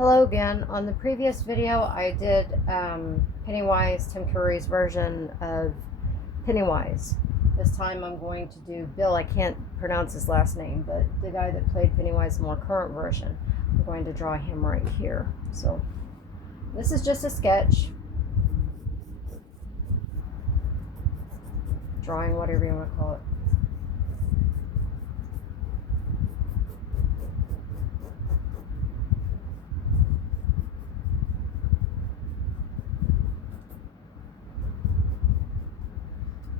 Hello again. On the previous video, I did Pennywise, Tim Curry's version of Pennywise. This time I'm going to do Bill. I can't pronounce his last name, but the guy that played Pennywise, the more current version. I'm going to draw him right here. So this is just a sketch. Drawing, whatever you want to call it.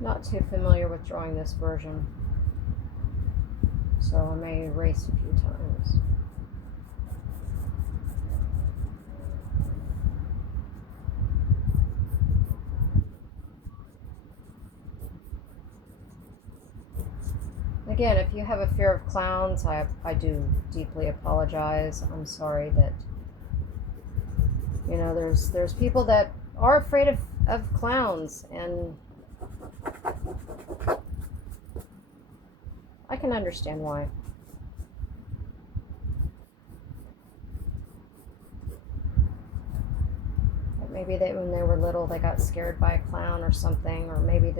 Not too familiar with drawing this version, so I may erase a few times. Again, if you have a fear of clowns, I do deeply apologize. I'm sorry that, there's people that are afraid of clowns, and I can understand why. Maybe when they were little, they got scared by a clown or something, or maybe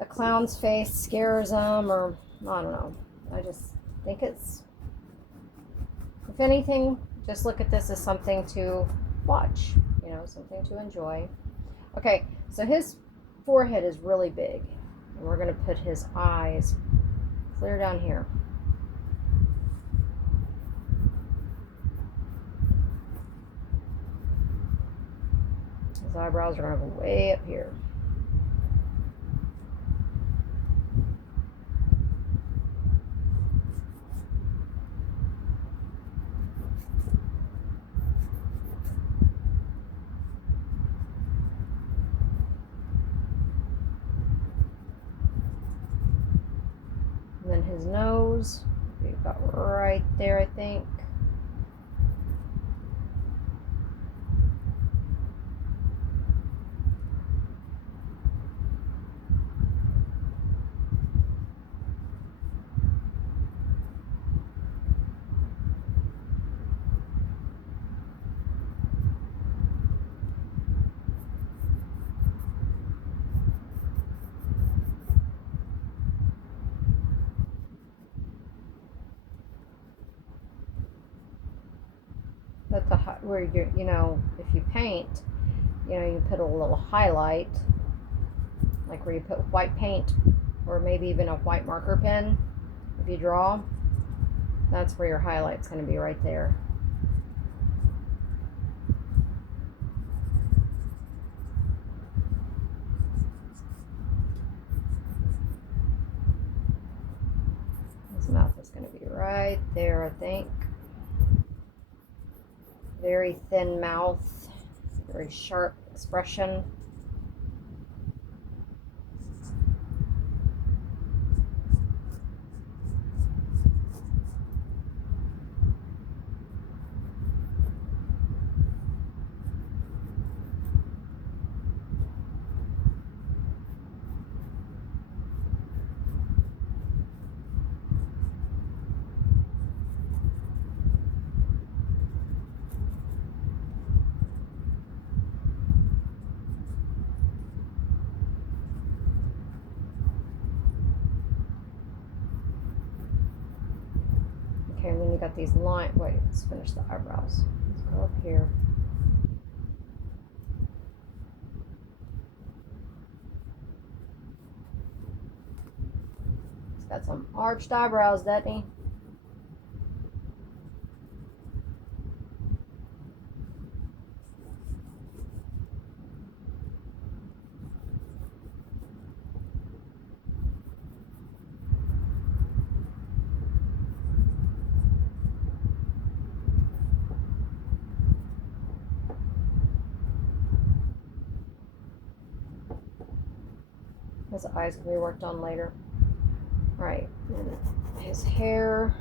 a clown's face scares them, or I don't know. I just think it's, if anything, just look at this as something to watch, something to enjoy. Okay, so his forehead is really big, and we're going to put his eyes clear down here. His eyebrows are going to go way up here. And then his nose, we've got right there, I think. Where if you paint, you put a little highlight, like where you put white paint, or maybe even a white marker pen. If you draw, that's where your highlight's going to be, right there. His mouth is going to be right there, I think. Very thin mouth, very sharp expression. Okay, and then you got these lines. Wait, let's finish the eyebrows. Let's go up here. He's got some arched eyebrows, doesn't he? His eyes can be worked on later. Right, and his hair.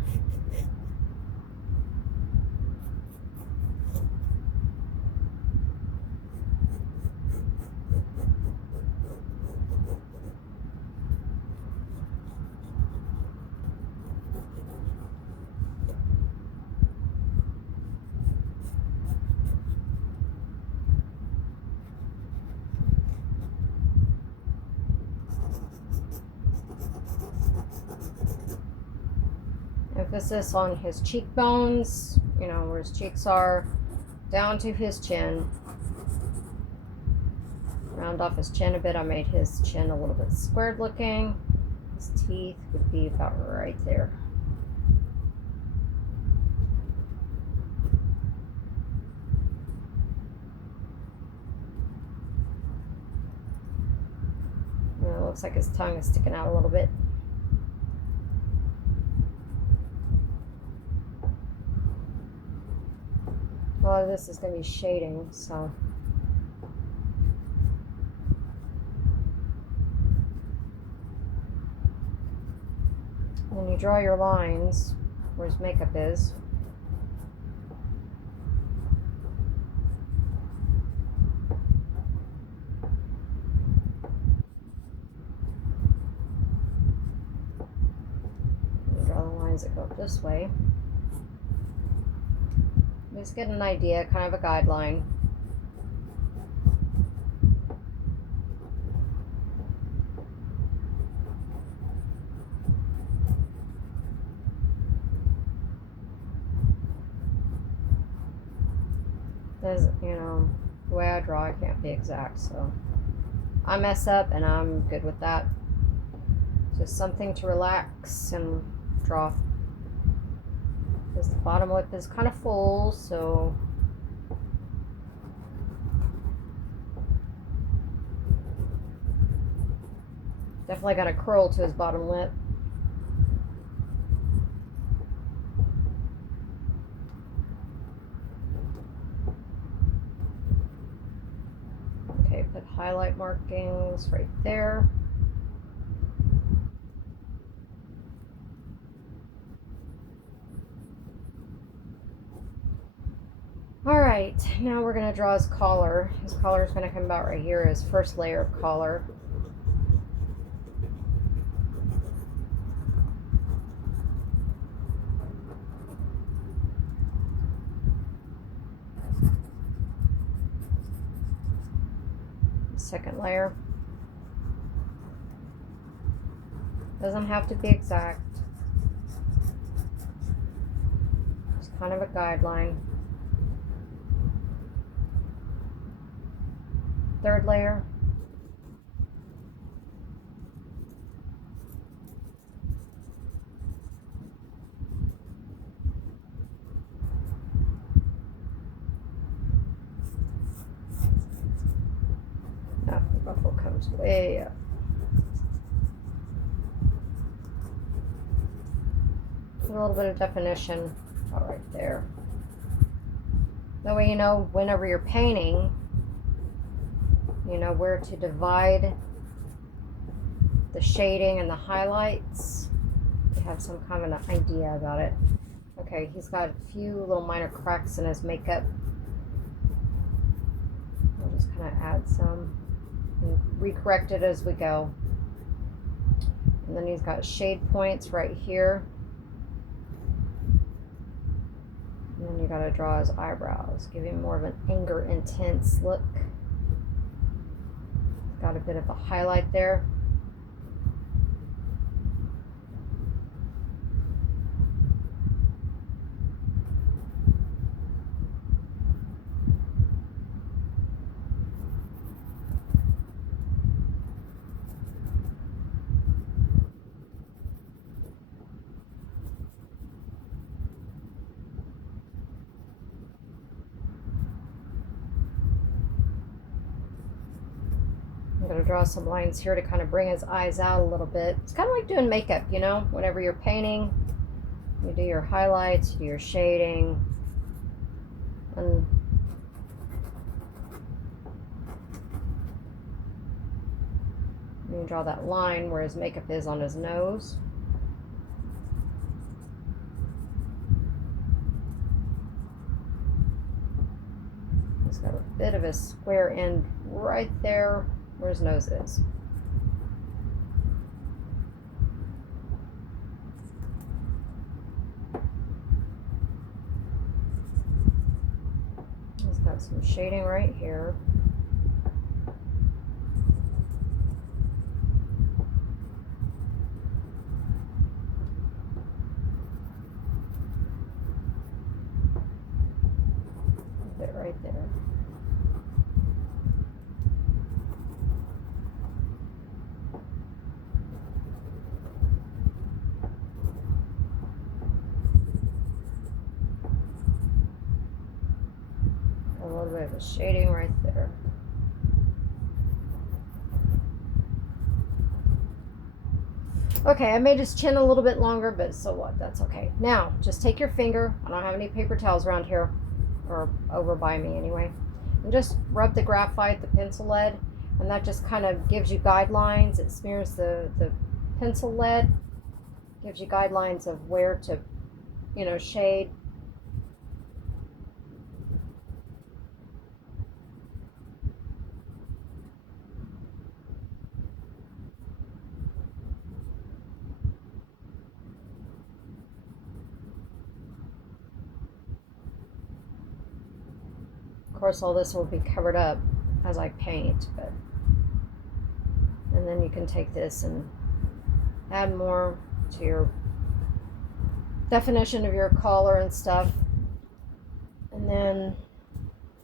emphasis on his cheekbones, you know, where his cheeks are, down to his chin. Round off his chin a bit. I made his chin a little bit squared looking. His teeth would be about right there. And it looks like his tongue is sticking out a little bit. A lot of this is going to be shading, so. When you draw your lines where his makeup is, you draw the lines that go up this way. Just get an idea, kind of a guideline. As you know, the way I draw, I can't be exact, so I mess up and I'm good with that. Just something to relax and draw. This bottom lip is kind of full, so definitely got a curl to his bottom lip. Okay, put highlight markings right there. Alright, now we're going to draw his collar. His collar is going to come about right here, his first layer of collar. Second layer. Doesn't have to be exact. Just kind of a guideline. Third layer. Ah, the ruffle comes way up. Put a little bit of definition right there. That way you know whenever you're painting, you know where to divide the shading and the highlights. You have some kind of an idea about it. Okay, he's got a few little minor cracks in his makeup. I'll just kind of add some and recorrect it as we go. And then he's got shade points right here. And then you got to draw his eyebrows, give him more of an anger intense look. Got a bit of a highlight there. I'm going to draw some lines here to kind of bring his eyes out a little bit. It's kind of like doing makeup, you know, whenever you're painting, you do your highlights, you do your shading, and you draw that line where his makeup is on his nose. He's got a bit of a square end right there where his nose is. He's got some shading right here. right there. A little bit of a shading right there. Okay, I made his chin a little bit longer, but so what? That's okay. Now, just take your finger. I don't have any paper towels around here, or over by me anyway. And just rub the graphite, the pencil lead, and that just kind of gives you guidelines. It smears the pencil lead, gives you guidelines of where to, shade. Of course, all this will be covered up as I paint, and then you can take this and add more to your definition of your collar and stuff. And then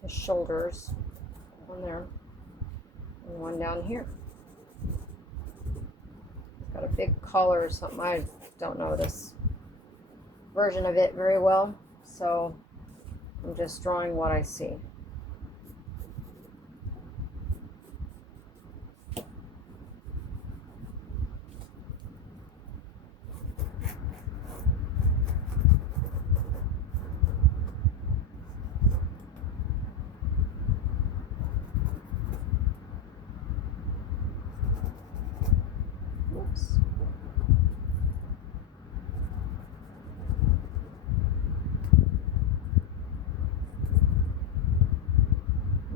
the shoulders on there, and one down here. It's got a big collar or something. I don't know this version of it very well, so I'm just drawing what I see. Oops.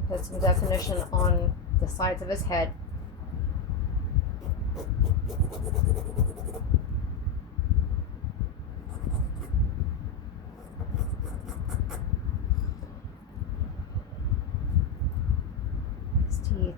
Put some definition on the sides of his head. His teeth.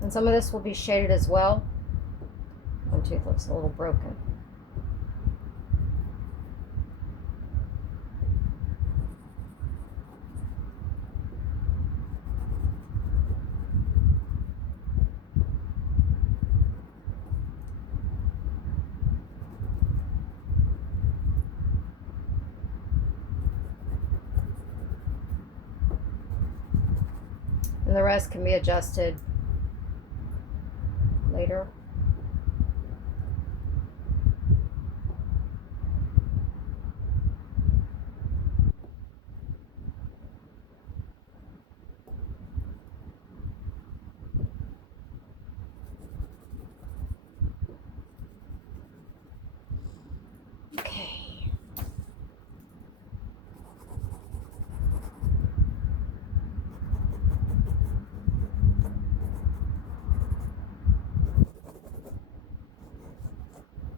And some of this will be shaded as well. One tooth looks a little broken. And the rest can be adjusted later. Okay.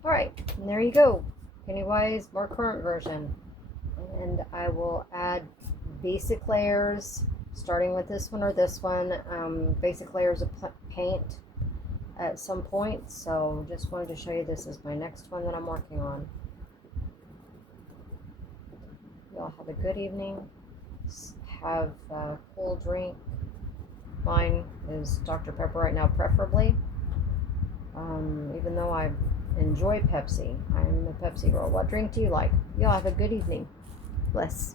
All right, and there you go. Pennywise, more current version. And I will add basic layers, starting with this one or this one, basic layers of paint at some point. So just wanted to show you this is my next one that I'm working on. Y'all have a good evening. Have a cool drink. Mine is Dr. Pepper right now, preferably. Even though I enjoy Pepsi, I'm a Pepsi girl. What drink do you like? Y'all have a good evening. Bless.